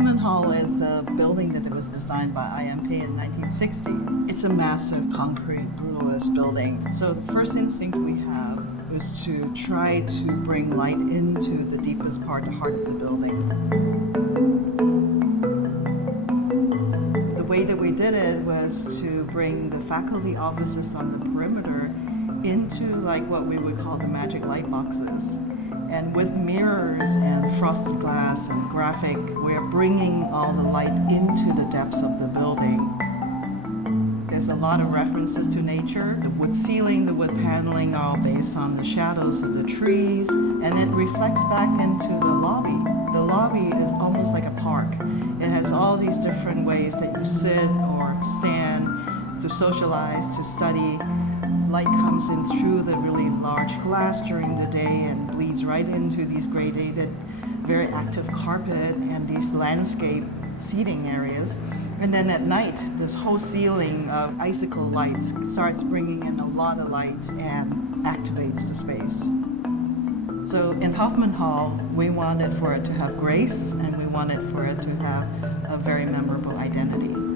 Hoffman Hall is a building that was designed by IMP in 1960. It's a massive concrete brutalist building. So the first instinct we have was to try to bring light into the deepest part, the heart of the building. The way that we did it was to bring the faculty offices on the perimeter into like what we would call the magic light boxes. And with mirrors and frosted glass and graphic, we're bringing all the light into the depths of the building. There's a lot of references to nature. The wood ceiling, the wood paneling are all based on the shadows of the trees, and it reflects back into the lobby. The lobby is almost like a park. It has all these different ways that you sit or stand to socialize, to study. Light comes in through the really large glass during the day and bleeds right into these gradated, very active carpet and these landscape seating areas. And then at night, this whole ceiling of icicle lights starts bringing in a lot of light and activates the space. So in Hoffman Hall, we wanted for it to have grace and we wanted for it to have a very memorable identity.